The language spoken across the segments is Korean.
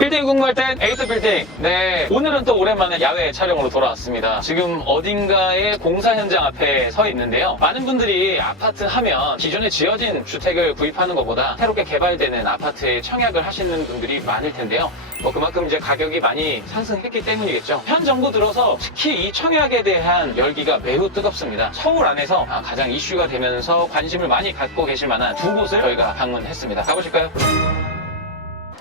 빌딩 궁궐대 에이트 빌딩. 네, 오늘은 또 오랜만에 야외 촬영으로 돌아왔습니다. 지금 어딘가의 공사 현장 앞에 서 있는데요. 많은 분들이 아파트 하면 기존에 지어진 주택을 구입하는 것보다 새롭게 개발되는 아파트에 청약을 하시는 분들이 많을 텐데요. 그만큼 이제 가격이 많이 상승했기 때문이겠죠. 현 정부 들어서 특히 이 청약에 대한 열기가 매우 뜨겁습니다. 서울 안에서 가장 이슈가 되면서 관심을 많이 갖고 계실 만한 두 곳을 저희가 방문했습니다. 가보실까요?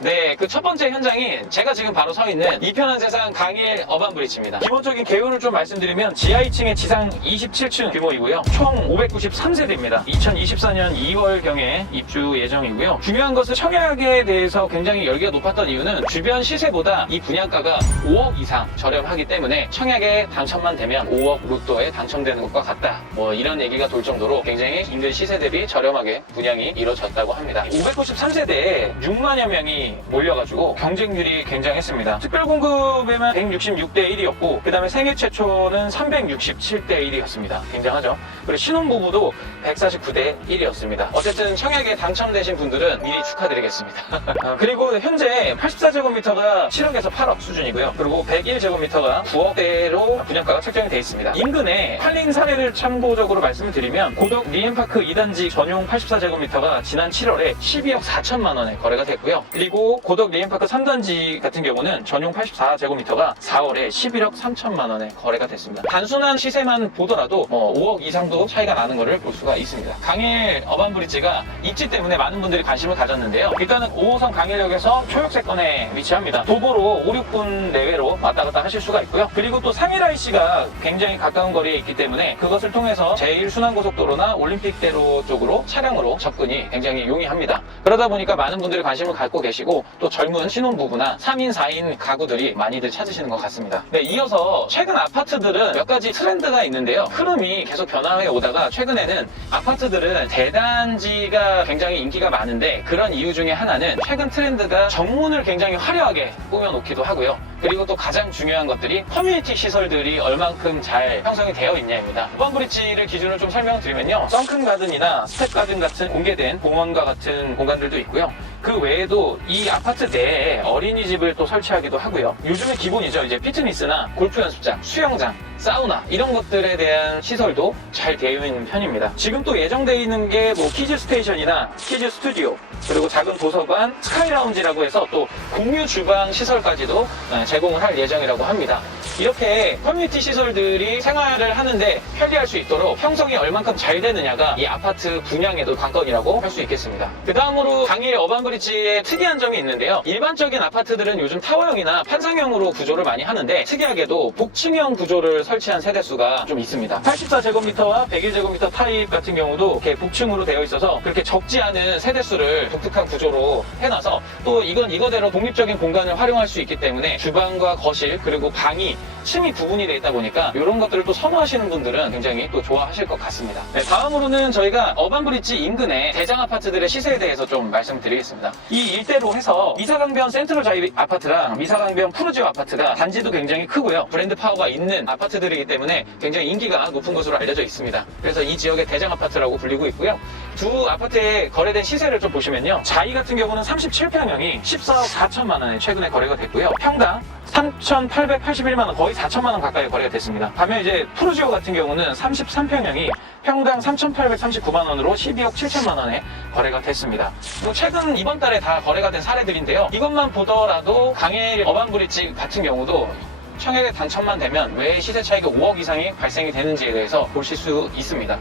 네, 그 첫 번째 현장이 제가 지금 바로 서 있는 이편한 세상 강일 어반브리지입니다. 기본적인 개요를 좀 말씀드리면 지하 2층에 지상 27층 규모이고요. 총 593세대입니다. 2024년 2월경에 입주 예정이고요. 중요한 것은 청약에 대해서 굉장히 열기가 높았던 이유는 주변 시세보다 이 분양가가 5억 이상 저렴하기 때문에 청약에 당첨만 되면 5억 로또에 당첨되는 것과 같다. 이런 얘기가 돌 정도로 굉장히 인근 시세 대비 저렴하게 분양이 이루어졌다고 합니다. 593세대에 6만여 명이 몰려가지고 경쟁률이 굉장했습니다. 특별공급에만 166대 1이었고 그 다음에 생애 최초는 367대 1이었습니다. 굉장하죠. 그리고 신혼부부도 149대 1이었습니다. 어쨌든 청약에 당첨되신 분들은 미리 축하드리겠습니다. 그리고 현재 84제곱미터가 7억에서 8억 수준이고요. 그리고 101제곱미터가 9억대로 분양가가 책정이 되어 있습니다. 인근에 팔린 사례를 참고적으로 말씀을 드리면 고덕 리엠파크 2단지 전용 84제곱미터가 지난 7월에 12억 4천만 원에 거래가 됐고요. 그리고 고덕 리엠파크 3단지 같은 경우는 전용 84제곱미터가 4월에 11억 3천만 원에 거래가 됐습니다. 단순한 시세만 보더라도 5억 이상도 차이가 나는 것을 볼 수가 있습니다. 강일 어반브리지가 입지 때문에 많은 분들이 관심을 가졌는데요. 일단은 5호선 강일역에서 초역세권에 위치합니다. 도보로 5, 6분 내외로 왔다 갔다 하실 수가 있고요. 그리고 또 3일 IC가 굉장히 가까운 거리에 있기 때문에 그것을 통해서 제1순환고속도로나 올림픽대로 쪽으로 차량으로 접근이 굉장히 용이합니다. 그러다 보니까 많은 분들이 관심을 갖고 계시고 또 젊은 신혼부부나 3인, 4인 가구들이 많이들 찾으시는 것 같습니다. 네, 이어서 최근 아파트들은 몇 가지 트렌드가 있는데요. 흐름이 계속 변화해 오다가 최근에는 아파트들은 대단지가 굉장히 인기가 많은데 그런 이유 중에 하나는 최근 트렌드가 정문을 굉장히 화려하게 꾸며놓기도 하고요. 그리고 또 가장 중요한 것들이 커뮤니티 시설들이 얼만큼 잘 형성이 되어 있냐입니다. 어반브리지를 기준으로 좀 설명드리면요. 썬큰 가든이나 스텝 가든 같은 공개된 공원과 같은 공간들도 있고요. 그 외에도 이 아파트 내에 어린이집을 또 설치하기도 하고요. 요즘은 기본이죠. 이제 피트니스나 골프 연습장, 수영장, 사우나 이런 것들에 대한 시설도 잘 되어 있는 편입니다. 지금 또 예정되어 있는 게 키즈 스테이션이나 키즈 스튜디오 그리고 작은 도서관, 스카이 라운지라고 해서 또 공유 주방 시설까지도 제공을 할 예정이라고 합니다. 이렇게 커뮤니티 시설들이 생활을 하는데 편리할 수 있도록 형성이 얼만큼 잘 되느냐가 이 아파트 분양에도 관건이라고 할 수 있겠습니다. 그 다음으로 강일 어반브리지의 특이한 점이 있는데요. 일반적인 아파트들은 요즘 타워형이나 판상형으로 구조를 많이 하는데 특이하게도 복층형 구조를 설치한 세대수가 좀 있습니다. 84제곱미터와 101제곱미터 타입 같은 경우도 이렇게 복층으로 되어 있어서 그렇게 적지 않은 세대수를 독특한 구조로 해놔서 또 이건 이거대로 독립적인 공간을 활용할 수 있기 때문에 주방과 거실 그리고 방이 층이 구분이 되어 있다 보니까 이런 것들을 또 선호하시는 분들은 굉장히 또 좋아하실 것 같습니다. 네, 다음으로는 저희가 어반브리지 인근의 대장 아파트들의 시세에 대해서 좀 말씀드리겠습니다. 이 일대로 해서 미사강변 센트럴 자이 아파트랑 미사강변 푸르지오 아파트가 단지도 굉장히 크고요. 브랜드 파워가 있는 아파트들이기 때문에 굉장히 인기가 높은 것으로 알려져 있습니다. 그래서 이 지역의 대장 아파트라고 불리고 있고요. 두 아파트에 거래된 시세를 좀 보시면요. 자이 같은 경우는 37평형이 14억 4천만 원에 최근에 거래가 됐고요. 평당 3,881만 원, 거의 4천만 원 가까이 거래가 됐습니다. 반면 이제 푸르지오 같은 경우는 33평형이 평당 3,839만 원으로 12억 7천만 원에 거래가 됐습니다. 최근 이번 달에 다 거래가 된 사례들인데요. 이것만 보더라도 강일 어반브리지 같은 경우도 청약에 당첨만 되면 왜 시세 차이가 5억 이상이 발생이 되는지에 대해서 보실 수 있습니다.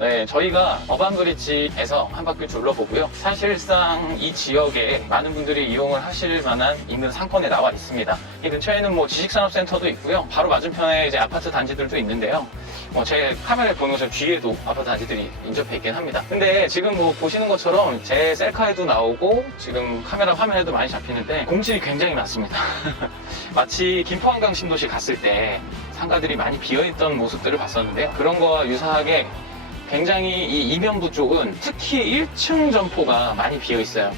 네, 저희가 어반브리지에서 한 바퀴 둘러보고요. 사실상 이 지역에 많은 분들이 이용을 하실 만한 인근 상권에 나와 있습니다. 이 근처에는 지식산업센터도 있고요. 바로 맞은편에 이제 아파트 단지들도 있는데요. 제 카메라에 보는 것처럼 뒤에도 아파트 단지들이 인접해 있긴 합니다. 근데 지금 보시는 것처럼 제 셀카에도 나오고 지금 카메라 화면에도 많이 잡히는데 공실이 굉장히 많습니다. 마치 김포한강 신도시 갔을 때 상가들이 많이 비어있던 모습들을 봤었는데요. 그런 거와 유사하게 굉장히 이 이면부 쪽은 특히 1층 점포가 많이 비어 있어요.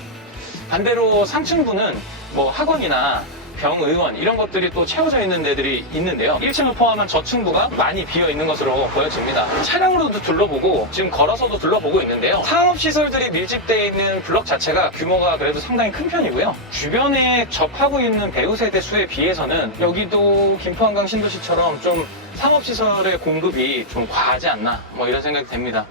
반대로 상층부는 학원이나 병의원 이런 것들이 또 채워져 있는 데들이 있는데요. 1층을 포함한 저층부가 많이 비어 있는 것으로 보여집니다. 차량으로도 둘러보고 지금 걸어서도 둘러보고 있는데요. 상업시설들이 밀집되어 있는 블럭 자체가 규모가 그래도 상당히 큰 편이고요. 주변에 접하고 있는 배우 세대 수에 비해서는 여기도 김포한강 신도시처럼 좀 상업시설의 공급이 좀 과하지 않나 뭐 이런 생각이 듭니다.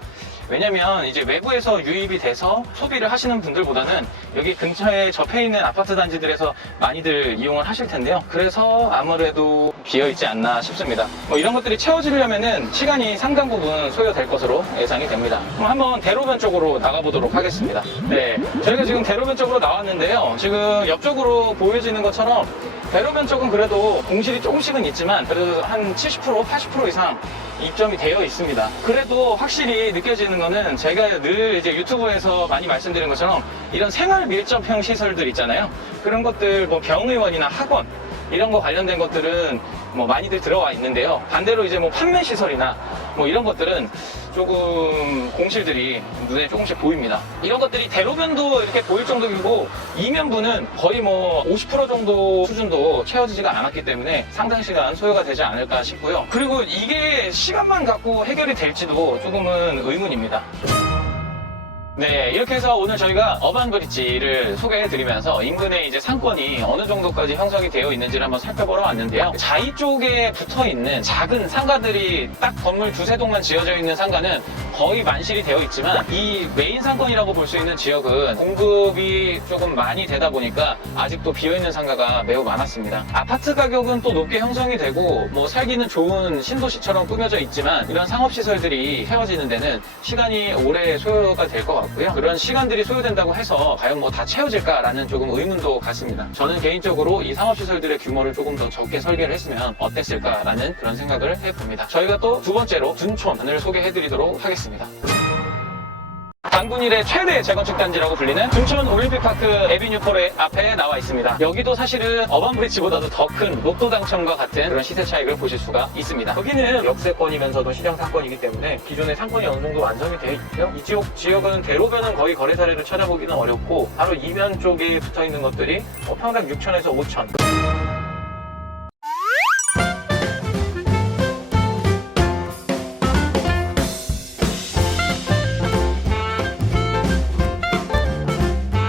왜냐면 이제 외부에서 유입이 돼서 소비를 하시는 분들보다는 여기 근처에 접해 있는 아파트 단지들에서 많이들 이용을 하실 텐데요. 그래서 아무래도 비어있지 않나 싶습니다. 뭐 이런 것들이 채워지려면은 시간이 상당 부분 소요될 것으로 예상이 됩니다. 그럼 한번 대로변 쪽으로 나가보도록 하겠습니다. 네, 저희가 지금 대로변 쪽으로 나왔는데요. 지금 옆쪽으로 보여지는 것처럼 대로변 쪽은 그래도 공실이 조금씩은 있지만 그래도 한 70%, 80% 이상 입점이 되어 있습니다. 그래도 확실히 느껴지는 거는 제가 늘 이제 유튜브에서 많이 말씀드린 것처럼 이런 생활 밀접형 시설들 있잖아요. 그런 것들 뭐 병의원이나 학원 이런 거 관련된 것들은 뭐 많이들 들어와 있는데요. 반대로 이제 뭐 판매 시설이나 뭐 이런 것들은 조금 공실들이 눈에 조금씩 보입니다. 이런 것들이 대로변도 이렇게 보일 정도이고 이면부는 거의 뭐 50% 정도 수준도 채워지지가 않았기 때문에 상당 시간 소요가 되지 않을까 싶고요. 그리고 이게 시간만 갖고 해결이 될지도 조금은 의문입니다. 네, 이렇게 해서 오늘 저희가 어반브릿지를 소개해드리면서 인근에 이제 상권이 어느 정도까지 형성이 되어 있는지를 한번 살펴보러 왔는데요. 자이 쪽에 붙어 있는 작은 상가들이 딱 건물 두세 동만 지어져 있는 상가는 거의 만실이 되어 있지만 이 메인 상권이라고 볼 수 있는 지역은 공급이 조금 많이 되다 보니까 아직도 비어있는 상가가 매우 많았습니다. 아파트 가격은 또 높게 형성이 되고 뭐 살기는 좋은 신도시처럼 꾸며져 있지만 이런 상업시설들이 채워지는 데는 시간이 오래 소요가 될 것 같고요. 그런 시간들이 소요된다고 해서 과연 뭐 다 채워질까라는 조금 의문도 같습니다. 저는 개인적으로 이 상업시설들의 규모를 조금 더 적게 설계를 했으면 어땠을까라는 그런 생각을 해봅니다. 저희가 또 두 번째로 둔촌을 소개해드리도록 하겠습니다. 당군 일의 최대 재건축 단지라고 불리는 둔촌 올림픽파크 에비뉴4 앞에 나와 있습니다. 여기도 사실은 어반브릿지보다도 더 큰 로또 당첨과 같은 그런 시세 차익을 보실 수가 있습니다. 여기는 역세권이면서도 시장 상권이기 때문에 기존의 상권이 어느 정도 완성이 되어 있고요. 이 지역은 대로변은 거의 거래 사례를 찾아보기는 어렵고 바로 이면 쪽에 붙어 있는 것들이 평당 6천에서 5천